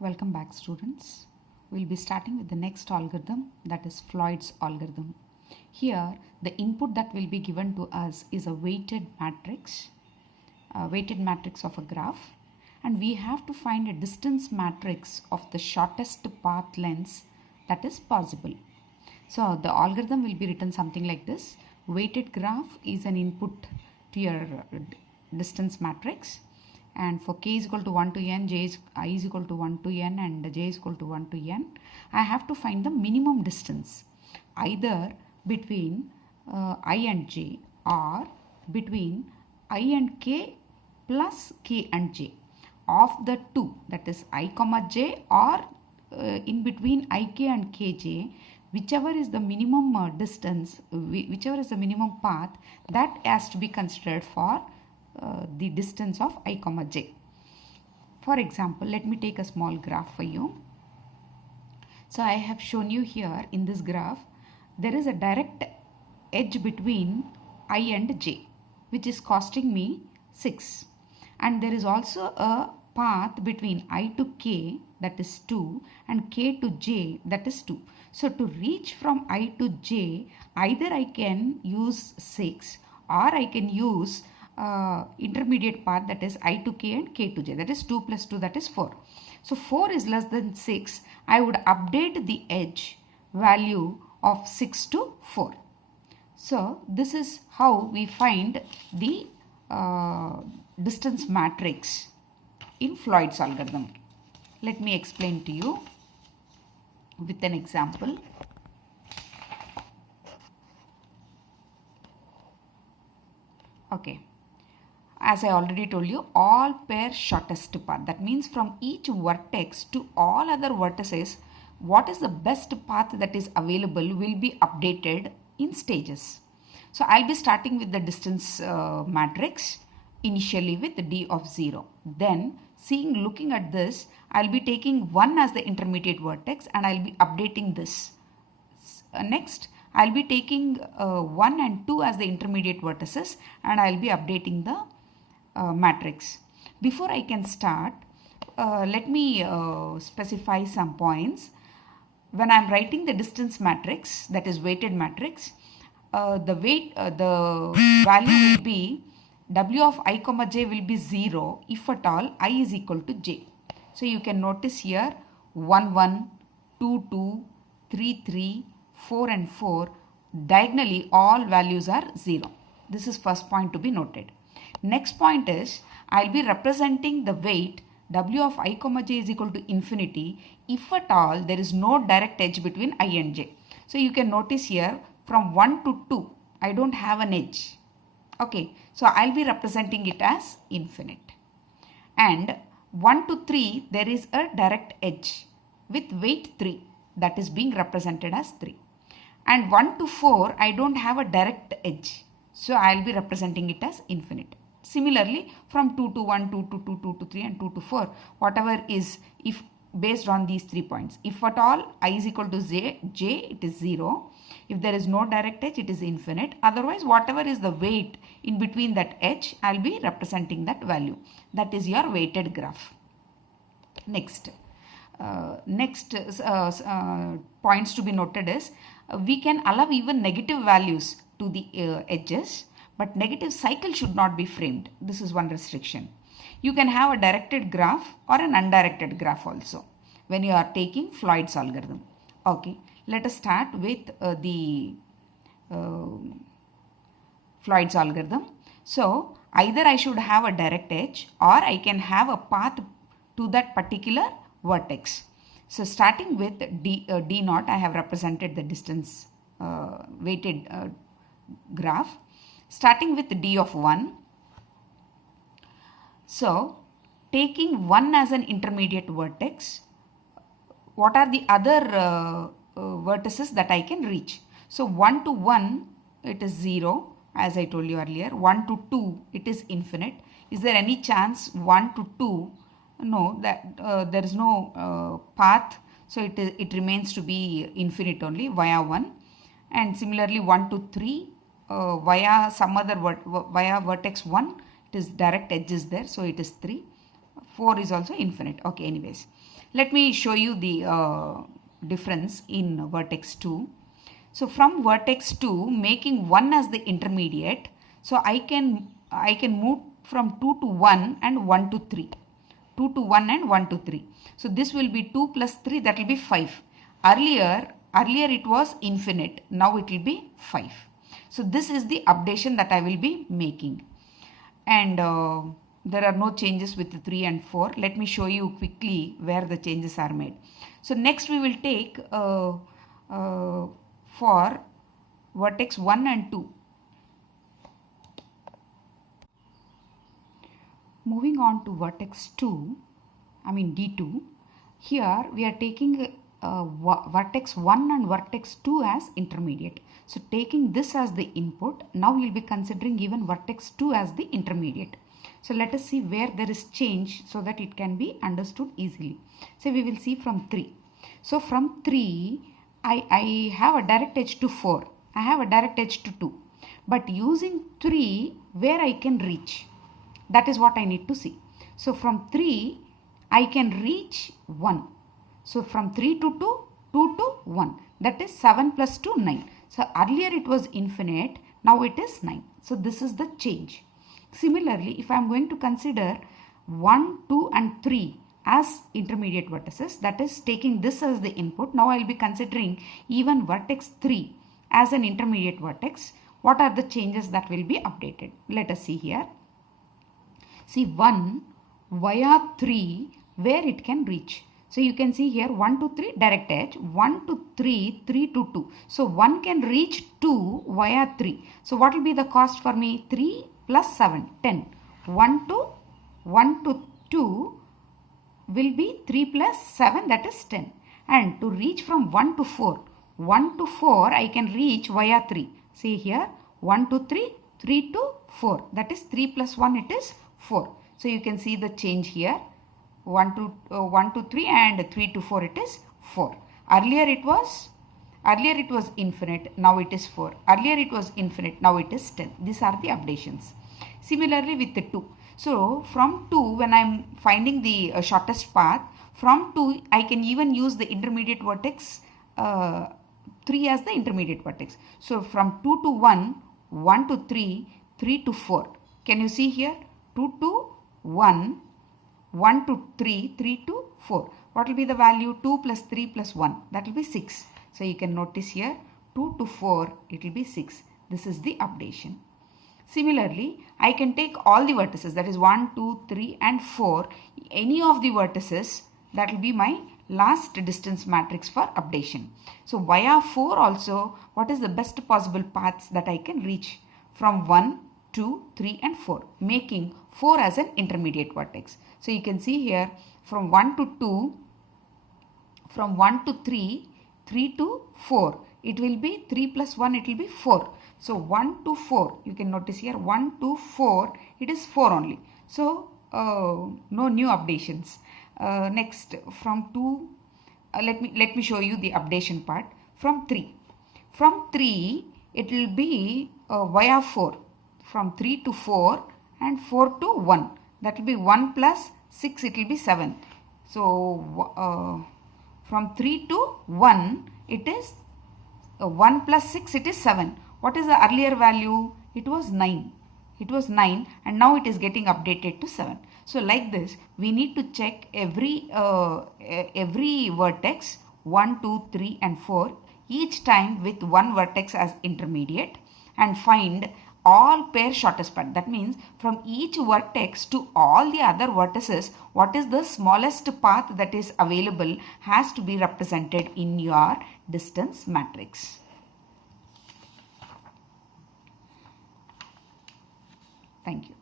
Welcome back, students. We'll be starting with the next algorithm, that is Floyd's algorithm. Here the input that will be given to us is a weighted matrix of a graph, and we have to find a distance matrix of the shortest path lengths that is possible. So the algorithm will be written something like this. Weighted graph is an input to your distance matrix, and for k is equal to 1 to n, I is equal to 1 to n, and j is equal to 1 to n, I have to find the minimum distance either between I and j or between I and k plus k and j of the two, that is I comma j, or in between ik and kj, whichever is the minimum distance, whichever is the minimum path, that has to be considered for the distance of I comma j. For example, let me take a small graph for you. So I have shown you here in this graph, there is a direct edge between I and j, which is costing me 6, and there is also a path between I to k, that is 2, and k to j, that is 2. So to reach from I to j, either I can use 6 or I can use intermediate path, that is I to k and k to j, that is 2 plus 2, that is 4. So 4 is less than 6. I would update the edge value of 6 to 4. So this is how we find the distance matrix in Floyd's algorithm. Let me explain to you with an example. Okay. As I already told you, all pair shortest path. That means from each vertex to all other vertices, what is the best path that is available will be updated in stages. So I'll be starting with the distance matrix initially with d of 0. Then looking at this, I'll be taking 1 as the intermediate vertex and I'll be updating this. Next, I'll be taking 1 and 2 as the intermediate vertices and I'll be updating the matrix. Before I can start, let me specify some points. When I'm writing the distance matrix, that is weighted matrix, the value will be w of I comma j will be 0 if at all I is equal to j. So you can notice here 1 1, 2 2, 3 3, 4 and 4, diagonally all values are 0. This is first point to be noted. Next point is, I'll be representing the weight w of I comma j is equal to infinity if at all there is no direct edge between I and j. So you can notice here from 1 to 2 I don't have an edge. Okay, so I'll be representing it as infinite. And 1 to 3 there is a direct edge with weight 3, that is being represented as 3. And 1 to 4 I don't have a direct edge, so I'll be representing it as infinite. Similarly, from 2 to 1, 2 to 2, 2 to 3 and 2 to 4, whatever is, if based on these 3 points. If at all I is equal to j, it is 0. If there is no direct edge, it is infinite. Otherwise, whatever is the weight in between that edge, I'll be representing that value. That is your weighted graph. Next points to be noted is, we can allow even negative values to the edges, but negative cycle should not be framed. This is one restriction. You can have a directed graph or an undirected graph also when you are taking Floyd's algorithm. Okay, let us start with the Floyd's algorithm. So either I should have a direct edge or I can have a path to that particular vertex. So starting with d naught, I have represented the distance weighted graph. Starting with d of 1. So taking 1 as an intermediate vertex, what are the other vertices that I can reach? So 1 to 1 it is 0, as I told you earlier. 1 to 2 it is infinite. Is there any chance 1 to 2? No, that there is no path, so it remains to be infinite only via 1. And similarly 1 to 3 via some other via vertex 1, it is direct edges there, so it is 3. 4 is also infinite. Okay, anyways, let me show you the difference in vertex 2. So from vertex 2, making 1 as the intermediate, so I can move from 2 to 1 and 1 to 3. 2 to 1 and 1 to 3. So this will be 2 plus 3, that will be 5. Earlier it was infinite, now it will be 5. So this is the updation that I will be making. And there are no changes with the 3 and 4. Let me show you quickly where the changes are made. So next we will take for vertex 1 and 2. Moving on to vertex 2, I mean D2, here we are taking vertex 1 and vertex 2 as intermediate. So taking this as the input, now we will be considering even vertex 2 as the intermediate. So let us see where there is change so that it can be understood easily. So we will see from 3. So from 3, I have a direct edge to 4. I have a direct edge to 2. But using 3, where I can reach? That is what I need to see. So from 3, I can reach 1. So from 3 to 2, 2 to 1. That is 7 plus 2, 9. So earlier it was infinite, now it is 9. So this is the change. Similarly, if I am going to consider 1, 2 and 3 as intermediate vertices, that is taking this as the input, now I will be considering even vertex 3 as an intermediate vertex. What are the changes that will be updated? Let us see here. See 1 via 3 where it can reach. So you can see here 1 to 3 direct edge, 1 to 3, 3 to 2. So 1 can reach 2 via 3. So what will be the cost for me? 3 plus 7, 10. 1 to 2 will be 3 plus 7, that is 10. And to reach from 1 to 4, 1 to 4 I can reach via 3. See here 1 to 3, 3 to 4, that is 3 plus 1, it is 4. So you can see the change here. 1 to 3 and 3 to 4, it is 4. Earlier it was infinite, now it is 4. Earlier it was infinite, now it is 10. These are the updations. Similarly with the 2. So from 2, when I am finding the shortest path, from 2 I can even use the intermediate vertex 3 as the intermediate vertex. So from 2 to 1, 1 to 3, 3 to 4. Can you see here? 2 to 1, 1 to 3, 3 to 4. What will be the value? 2 plus 3 plus 1. That will be 6. So you can notice here 2 to 4, it will be 6. This is the updation. Similarly, I can take all the vertices, that is 1, 2, 3 and 4. Any of the vertices, that will be my last distance matrix for updation. So via 4 also, what is the best possible paths that I can reach? From 1, 2, 3 and 4, making 4 as an intermediate vertex. So you can see here from 1 to 2, from 1 to 3, 3 to 4, it will be 3 plus 1, it will be 4. So 1 to 4, you can notice here 1 to 4, it is 4 only. So no new updations. Next from 2, let me show you the updation part. From 3, it will be via 4. From 3 to 4 and 4 to 1. That will be 1 plus 6, it will be 7. So from 3 to 1, it is 1 plus 6, it is 7. What is the earlier value? It was 9. It was 9 and now it is getting updated to 7. So like this, we need to check every vertex 1, 2, 3 and 4 each time with one vertex as intermediate and find all pair shortest path. That means from each vertex to all the other vertices, what is the smallest path that is available has to be represented in your distance matrix. Thank you.